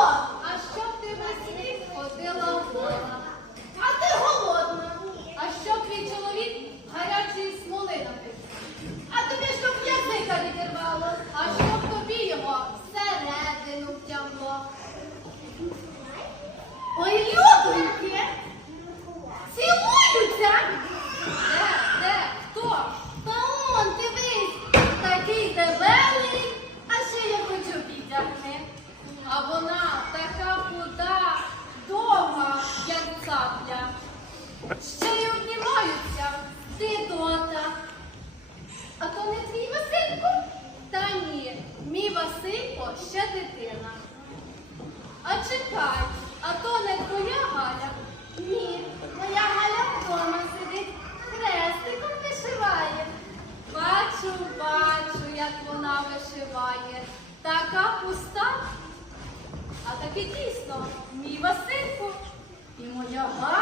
컷! ще дитина. А чекай, а то не твоя Галя. Ні, моя Галя вдома сидить, хрестиком вишиває. Бачу, бачу, як вона вишиває. Така пуста, а таки дійсно, мій Василько і моя Галя.